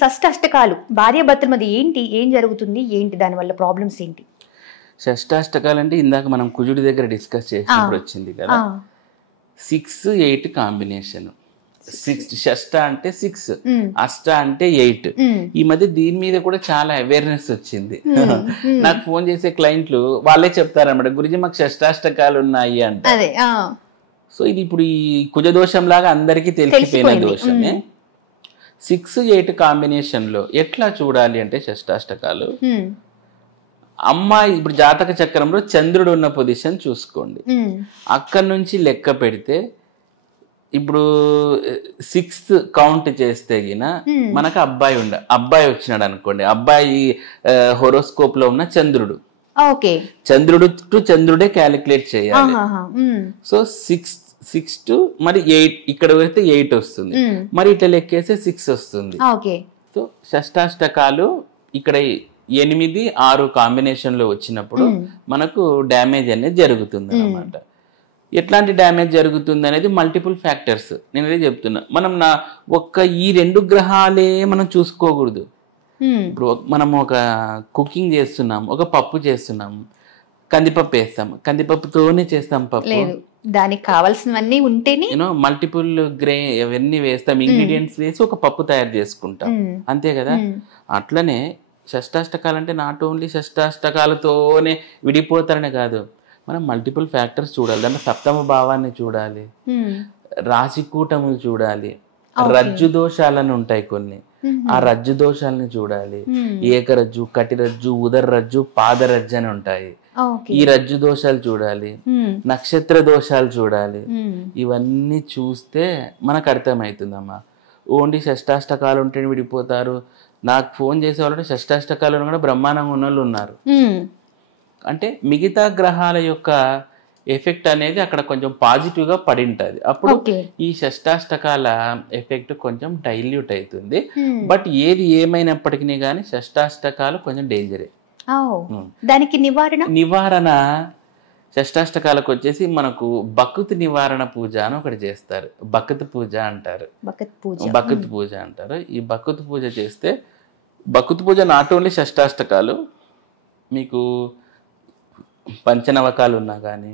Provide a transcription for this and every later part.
షష్టాష్టకాలు భార్యాభర్తల మధ్య ఏంటి, ఏం జరుగుతుంది, ఏంటి దానివల్ల ప్రాబ్లమ్స్ ఏంటి? షష్టాష్టకాలు అంటే ఇందాక మనం కుజుడి దగ్గర డిస్కస్ చేసినప్పుడు వచ్చింది కదా, 6, 8 కాంబినేషన్. 6 షష్ట అంటే 6, అష్ట అంటే 8. ఈ మధ్య దీని మీద కూడా చాలా అవేర్నెస్ వచ్చింది. నాకు ఫోన్ చేసే క్లయింట్లు వాళ్ళే చెప్తారన్నమాట, గురించి మాకు షష్టాష్టకాలు ఉన్నాయి అంట. సో ఇది ఇప్పుడు ఈ కుజదోషం లాగా అందరికీ తెలిసిపోయిన దోషమే. 6, 8 కాంబినేషన్ లో ఎట్లా చూడాలి అంటే షష్టాష్టకాలు, అమ్మాయి ఇప్పుడు జాతక చక్రంలో చంద్రుడు ఉన్న పొజిషన్ చూసుకోండి. అక్కడి నుంచి లెక్క పెడితే ఇప్పుడు 6th కౌంట్ చేస్తే గిన మనకు అబ్బాయి వచ్చినాడు అనుకోండి. అబ్బాయి హోరోస్కోప్ లో ఉన్న చంద్రుడు, చంద్రుడు టు చంద్రుడే క్యాలిక్యులేట్ చేయాలి. సో 6 టు మరి 8 ఇక్కడ పెడితే 8 వస్తుంది, మరి ఇట్లా లెక్కేస్తే 6 వస్తుంది. సో షష్టాష్టకాలు ఇక్కడ 8, 6 కాంబినేషన్ లో వచ్చినప్పుడు మనకు డ్యామేజ్ అనేది జరుగుతుంది అన్నమాట. ఎట్లాంటి డ్యామేజ్ జరుగుతుంది అనేది మల్టిపుల్ ఫ్యాక్టర్స్. నేను అదే చెప్తున్నా, మనం ఈ 2 గ్రహాలే మనం చూసుకోకూడదు. ఇప్పుడు మనం ఒక కుకింగ్ చేస్తున్నాం, ఒక పప్పు చేస్తున్నాం, కందిపప్పు వేస్తాం, కందిపప్పుతోనే చేస్తాం పప్పు, దానికి కావాల్సినవన్నీ ఉంటేనే మల్టిపుల్ అవన్నీ వేస్తాం, ఇంగ్రీడియంట్స్ వేసి ఒక పప్పు తయారు చేసుకుంటాం, అంతే కదా. అట్లనే షష్టాష్టకాలు అంటే నాట్ ఓన్లీ షష్టాష్టకాలతోనే విడిపోతారనే కాదు, మనం మల్టిపుల్ ఫ్యాక్టర్స్ చూడాలి. దాంట్లో సప్తమ భావాన్ని చూడాలి, రాశి కూటములు చూడాలి, రజ్జు దోషాలని ఉంటాయి కొన్ని, ఆ రజ్జు దోషాలని చూడాలి. ఏకరజ్జు, కటిరజ్జు, ఉదర్రజ్జు, పాదరజ్జు అని ఉంటాయి. ఈ రజ్జు దోషాలు చూడాలి, నక్షత్ర దోషాలు చూడాలి. ఇవన్నీ చూస్తే మనకు అర్థమవుతుందమ్మా. ఓన్లీ షష్టాష్టకాలు ఉంటే విడిపోతారు. నాకు ఫోన్ చేసేవాళ్ళు షష్టాష్టకాలు కూడా బ్రహ్మాండంగా ఉన్న వాళ్ళు ఉన్నారు. అంటే మిగతా గ్రహాల యొక్క ఎఫెక్ట్ అనేది అక్కడ కొంచెం పాజిటివ్ గా పడి ఉంటుంది. అప్పుడు ఈ షష్టాష్టకాల ఎఫెక్ట్ కొంచెం డైల్యూట్ అవుతుంది. బట్ ఏది ఏమైనప్పటికీ కానీ షష్టాష్టకాలు కొంచెం డేంజరే. దానికి నివారణ షష్టాష్టకాలకు వచ్చేసి మనకు బకుత్ నివారణ పూజ అని ఒకటి చేస్తారు. బకుత్ పూజ అంటారు. ఈ బకుత్ పూజ చేస్తే, బకుత్ పూజ నాట్ ఓన్లీ షష్టాష్టకాలు, మీకు పంచనవకాలు ఉన్నా కానీ,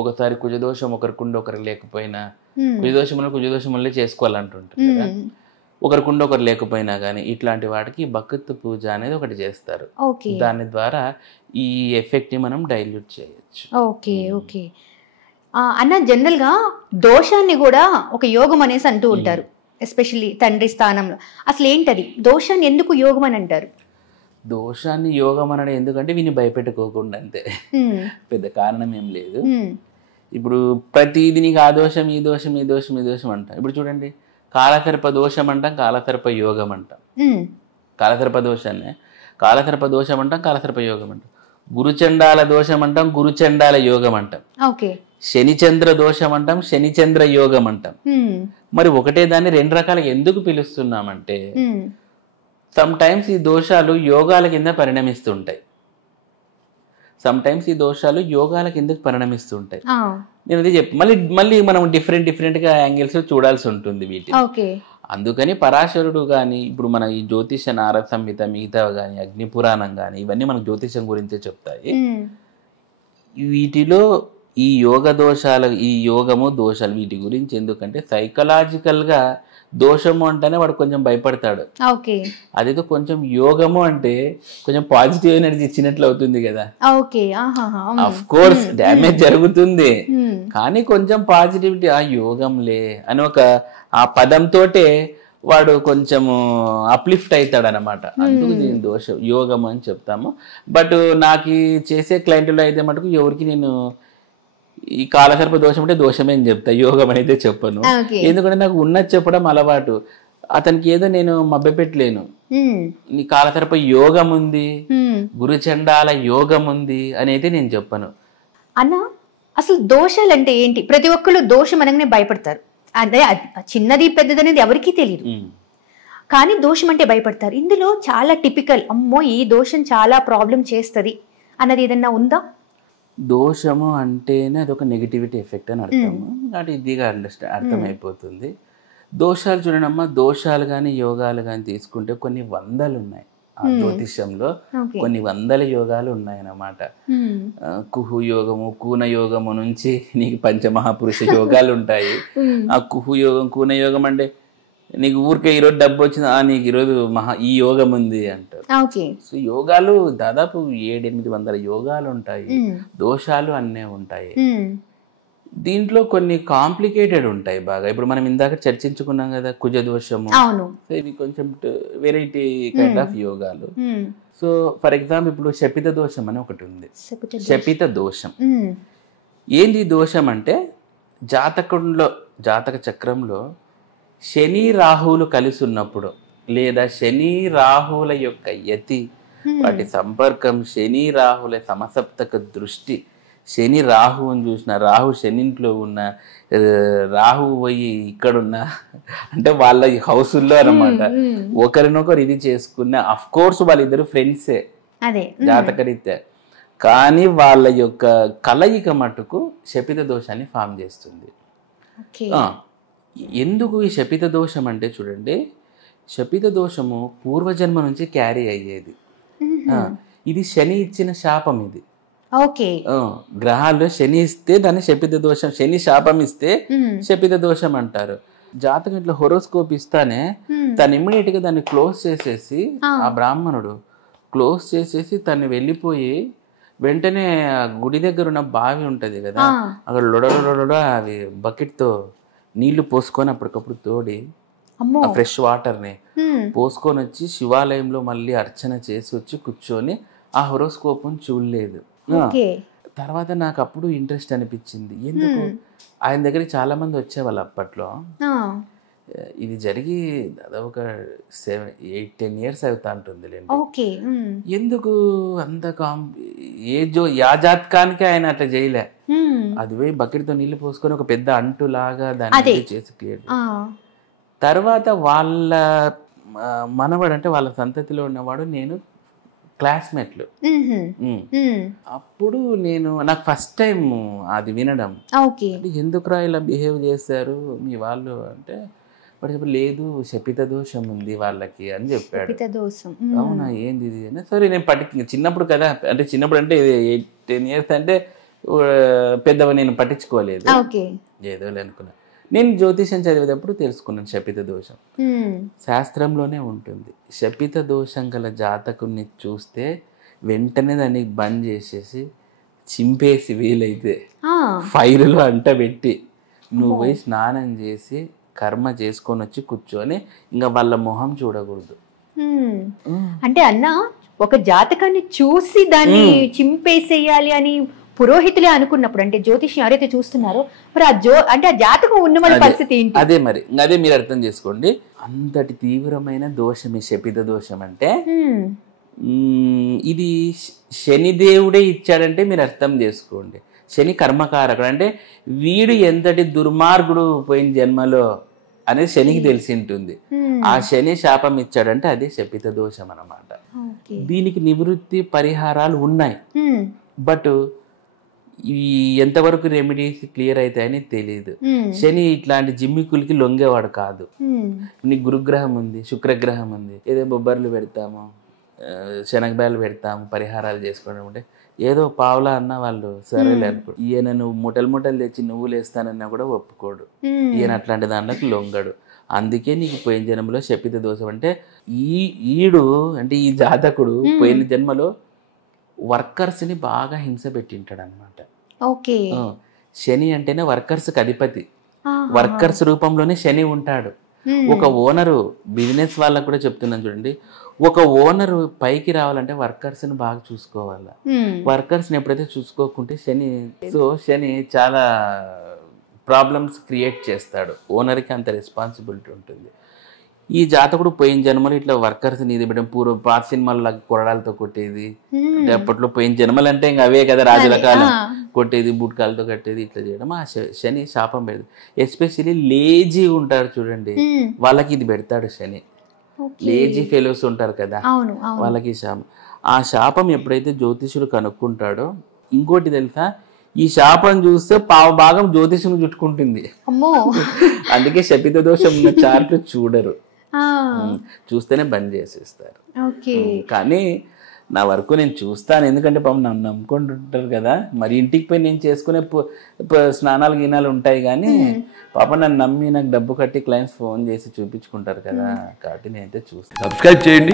ఒకసారి కుజదోషం ఒకరికుండి ఒకరికి లేకపోయినా, కుజదోషములే చేసుకోవాలంటుంటారు కదా, ఒకరికుండి ఒకరు లేకపోయినా కానీ ఇట్లాంటి వాటికి బకుత్ పూజ అనేది ఒకటి చేస్తారు. దాని ద్వారా ఈ ఎఫెక్ట్ ని మనం డైల్యూట్ చేయొచ్చు. ఓకే అన్న, జనరల్ గా దోషాన్ని కూడా ఒక యోగం అనేసి అంటూ ఉంటారు, ఎస్పెషల్లీ తండ్రి స్థానంలో. అసలు ఏంటది దోషాన్ని ఎందుకు యోగం అని అంటారు? దోషాన్ని యోగం అనడం ఎందుకంటే వీని భయపెట్టుకోకుండా, అంతే, పెద్ద కారణం ఏం లేదు. ఇప్పుడు ప్రతిది నీకు ఆ దోషం, ఈ దోషం, ఈ దోషం, ఈ దోషం అంటాం. ఇప్పుడు చూడండి, కాలసర్ప దోషం అంటాం, కాలసర్ప యోగం అంటాం. కాలసర్ప దోషాన్ని కాలసర్ప దోషం అంటాం, కాలసర్ప యోగం అంటాం. గురుచండాల దోషం అంటాం, గురుచండాల యోగం అంటాం. శనిచంద్ర దోషం అంటాం, శనిచంద్ర యోగం అంటాం. మరి ఒకటే దాన్ని 2 రకాలుగా ఎందుకు పిలుస్తున్నామంటే, సమ్ టైమ్స్ ఈ దోషాలు యోగాల కింద పరిణమిస్తుంటాయి. నేను అది చెప్పి మళ్ళీ మనం డిఫరెంట్ గా యాంగిల్స్ చూడాల్సి ఉంటుంది వీటిని. అందుకని పరాశరుడు కానీ, ఇప్పుడు మన ఈ జ్యోతిష నారద సంహిత మిగతా కానీ, అగ్ని పురాణం కానీ, ఇవన్నీ మనకు జ్యోతిషం గురించే చెప్తాయి. వీటిలో ఈ యోగ దోషాలు, ఈ యోగము దోషాలు వీటి గురించి ఎందుకంటే సైకలాజికల్ గా దోషము అంటేనే వాడు కొంచెం భయపడతాడు. అదేదో కొంచెం యోగము అంటే కొంచెం పాజిటివ్ ఎనర్జీ ఇచ్చినట్లు అవుతుంది కదా. అఫ్ కోర్స్ డ్యామేజ్ జరుగుతుంది, కానీ కొంచెం పాజిటివిటీ, ఆ యోగంలే అని ఆ పదంతోటే వాడు కొంచెము అప్లిఫ్ట్ అవుతాడు అనమాట. అందుకు దీని దోషం యోగం అని చెప్తాము. బట్ నాకు చేసే క్లయింట్లో అయితే మటుకు ఎవరికి నేను ఈ కాలసర్ప దోషం అంటే దోషమే అని చెప్తా, యోగం అయితే చెప్పను. ఎందుకంటే నాకు ఉన్నది చెప్పడం అలవాటు. అతనికి ఏదో నేను మభ్యపెట్టలేను, నీ కాలసర్ప యోగం ఉంది, గురుచండాల యోగం ఉంది అనేది నేను చెప్పను. అన్న, అసలు దోషాలు అంటే ఏంటి? ప్రతి ఒక్కళ్ళు దోషం అనగానే భయపడతారు. అదే చిన్నది పెద్దది అనేది ఎవరికీ తెలియదు, కానీ దోషం అంటే భయపడతారు. ఇందులో చాలా టిపికల్, అమ్మో ఈ దోషం చాలా ప్రాబ్లం చేస్తుంది అన్నది ఏదన్నా ఉందా? దోషము అంటేనే అదొక నెగిటివిటీ ఎఫెక్ట్ అని అర్థము. అంటే ఇదిగా అర్థమైపోతుంది. దోషాలు చూడనమ్మా, దోషాలు కానీ యోగాలు కానీ తీసుకుంటే కొన్ని వందలు ఉన్నాయి. ఆ జ్యోతిష్యంలో కొన్ని వందల యోగాలు ఉన్నాయన్నమాట. కుహు యోగము, కూన యోగము నుంచి నీకు పంచమహాపురుష యోగాలు ఉంటాయి. ఆ కుహు యోగం, కూన యోగం అంటే నీకు ఊరికే ఈరోజు డబ్బు వచ్చింది, నీకు ఈరోజు ఈ యోగం ఉంది అంటారు. సో యోగాలు దాదాపు 700-800 యోగాలు ఉంటాయి. దోషాలు అన్నీ ఉంటాయి. దీంట్లో కొన్ని కాంప్లికేటెడ్ ఉంటాయి బాగా. ఇప్పుడు మనం ఇందాక చర్చించుకున్నాం కదా కుజ దోషము, సో ఇవి కొంచెం వెరైటీ కైండ్ ఆఫ్ యోగాలు. సో ఫర్ ఎగ్జాంపుల్ ఇప్పుడు శపిత దోషం అని ఒకటి ఉంది. శపిత దోషం ఏంది? దోషం అంటే జాతక చక్రంలో శని రాహువులు కలిసి ఉన్నప్పుడు, లేదా శని రాహువుల యొక్క యతి, వాటి సంపర్కం, శని రాహుల సమసప్తక దృష్టి, శని రాహువుని చూసిన, రాహు శనింట్లో ఉన్న, రాహు పోయి ఇక్కడున్న, అంటే వాళ్ళ హౌసుల్లో అనమాట ఒకరినొకరు ఇది చేసుకున్న. అఫ్ కోర్స్ వాళ్ళిద్దరు ఫ్రెండ్సే జాతకరీత్యా, కానీ వాళ్ళ యొక్క కలయిక మటుకు శపిత దోషాన్ని ఫామ్ చేస్తుంది. ఎందుకు ఈ శపిత దోషం అంటే చూడండి, శపిత దోషము పూర్వజన్మ నుంచి క్యారీ అయ్యేది. ఇది శని ఇచ్చిన శాపం. ఇది గ్రహాల్లో శని ఇస్తే దాన్ని శపిత దోషం, శని శాపం ఇస్తే శపిత దోషం అంటారు. జాతకం ఇట్లా హొరోస్కోప్ ఇస్తానే తను ఇమ్మీడియట్ గా దాన్ని క్లోజ్ చేసేసి, ఆ బ్రాహ్మణుడు క్లోజ్ చేసేసి తను వెళ్ళిపోయి వెంటనే ఆ గుడి దగ్గర ఉన్న బావి ఉంటది కదా, అక్కడ లొడలొడ అవి బకెట్ తో నీళ్లు పోసుకొని అప్పటికప్పుడు తోడి ఆ ఫ్రెష్ వాటర్ని పోసుకొని వచ్చి శివాలయంలో మళ్ళీ అర్చన చేసి వచ్చి కూర్చొని ఆ హొరోస్కోప్ని చూడలేదు. తర్వాత నాకు అప్పుడు ఇంట్రెస్ట్ అనిపించింది. ఎందుకు ఆయన దగ్గరికి చాలా మంది వచ్చేవాళ్ళు అప్పట్లో. ఇది జరిగి దాదాపు ఒక 7-8-10 years అవుతా ఉంటుంది. ఎందుకు అంత యా జాతకానికి ఆయన అట్లా చేయలే. అది పోయి బకెట్తో నీళ్లు పోసుకొని ఒక పెద్ద అంటు లాగా దాన్ని చేసి క్లియర్. తర్వాత వాళ్ళ మనవాడు, అంటే వాళ్ళ సంతతిలో ఉన్నవాడు, నేను క్లాస్మేట్లు. అప్పుడు నాకు ఫస్ట్ టైం అది వినడం, ఎందుకురా ఇలా బిహేవ్ చేశారు మీ వాళ్ళు అంటే, వాడు లేదు శపిత దోషం ఉంది వాళ్ళకి అని చెప్పాడు. అవునా, ఏంది ఇది అని. సరే నేను చిన్నప్పుడు కదా, అంటే చిన్నప్పుడు అంటే 8-10 years అంటే పెద్దవ నేను పట్టించుకోలేదు, ఏదో అనుకున్నా. నేను జ్యోతిషం చదివేటప్పుడు తెలుసుకున్నాను శపిత దోషం శాస్త్రంలోనే ఉంటుంది. శపిత దోషం గల జాతకుని చూస్తే వెంటనే దాన్ని బంద్ చేసేసి చింపేసి, వీలైతే ఫైలులో అంట పెట్టి నువ్వు పోయి స్నానం చేసి కర్మ చేసుకొని వచ్చి కూర్చొని ఇంకా వాళ్ళ మొహం చూడకూడదు. అంటే అన్న ఒక జాతకాన్ని చూసి దాన్ని చింపేసేయాలి అని పురోహితులే అనుకున్నప్పుడు, అంటే జ్యోతిష్యం ఎవరైతే చూస్తున్నారో మరి అంటే ఆ జాతకం ఉన్న వాళ్ళ పరిస్థితి ఏంటి? అదే మీరు అర్థం చేసుకోండి. అంతటి తీవ్రమైన దోషం ఈ శపిత దోషం అంటే. ఇది శనిదేవుడే ఇచ్చాడంటే మీరు అర్థం చేసుకోండి. శని కర్మకారకుడు, అంటే వీడు ఎంతటి దుర్మార్గుడు పోయిన జన్మలో అనేది శనికి తెలిసి ఉంటుంది. ఆ శని శాపం ఇచ్చాడంటే అదే శపిత దోషం అన్నమాట. దీనికి నివృత్తి పరిహారాలు ఉన్నాయి, బట్ ఇవి ఎంతవరకు రెమెడీస్ క్లియర్ అవుతాయని తెలియదు. శని ఇట్లాంటి జిమ్మికులకి లొంగేవాడు కాదు. నీకు గురుగ్రహం ఉంది, శుక్రగ్రహం ఉంది, ఏదో బొబ్బర్లు పెడతాము, శనగబాయలు పెడతాము, పరిహారాలు చేసుకోవడం అంటే ఏదో పావులా అన్న వాళ్ళు సరేలే అనుకో. ఈయన నువ్వు మూటలు తెచ్చి నువ్వులు వేస్తానన్నా కూడా ఒప్పుకోడు. ఈయన అట్లాంటి దాంట్లోకి లొంగడు. అందుకే నీకు పోయిన జన్మలో శపిత దోషం అంటే ఈడు అంటే ఈ జాతకుడు పోయిన జన్మలో వర్కర్స్ని బాగా హింస పెట్టింటాడు అనమాట. శని అంటేనే వర్కర్స్కి అధిపతి. వర్కర్స్ రూపంలోనే శని ఉంటాడు. ఒక ఓనరు, బిజినెస్ వాళ్ళకు కూడా చెప్తున్నాను చూడండి, ఒక ఓనరు పైకి రావాలంటే వర్కర్స్ని బాగా చూసుకోవాలి. వర్కర్స్ని ఎప్పుడైతే చూసుకోకుంటే శని చాలా ప్రాబ్లమ్స్ క్రియేట్ చేస్తాడు. ఓనర్కి అంత రెస్పాన్సిబిలిటీ ఉంటుంది. ఈ జాతకుడు పోయిన జన్మలు ఇట్లా వర్కర్స్ నీది పెట్టడం, పాత సినిమాల్లో కొరడాలతో కొట్టేది, అంటే అప్పట్లో పోయిన జన్మలు అంటే ఇంకా అవే కదా, రాజుల కొట్టేది, బుట్కాలతో కట్టేది, ఇట్లా చేయడం ఆ శని శాపం పెడతాడు. ఎస్పెషల్లీ లేజీ ఉంటారు చూడండి, వాళ్ళకి ఇది పెడతాడు శని. లేజీ ఫెలోస్ ఉంటారు కదా, వాళ్ళకి శాపం. ఆ శాపం ఎప్పుడైతే జ్యోతిషుడు కనుక్కుంటాడో, ఇంకోటి తెలుసా, ఈ శాపం చూస్తే పావు భాగం జ్యోతిషం చుట్టుకుంటుంది. అమ్మో. అందుకే శపిత దోషం ఉన్న చార్ట్లు చూడరు, ఆ, చూస్తేనే బంద్ చేసేస్తారు. ఓకే. కానీ నా వరకు నేను చూస్తాను, ఎందుకంటే పాపం నన్ను నమ్ముకుంటుంటారు కదా. మరి ఇంటికి పోయి నేను చేసుకునే స్నానాలు గినాలు ఉంటాయి, కానీ పాప నన్ను నమ్మి నాకు డబ్బు కట్టి క్లయింట్స్ ఫోన్ చేసి చూపించుకుంటారు కదా, కాబట్టి నేనైతే చూస్తాను. సబ్స్క్రైబ్ చేయండి.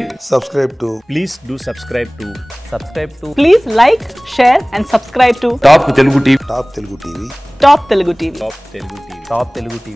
Please do subscribe to. Please like, share and subscribe to top Telugu TV. Top Telugu TV.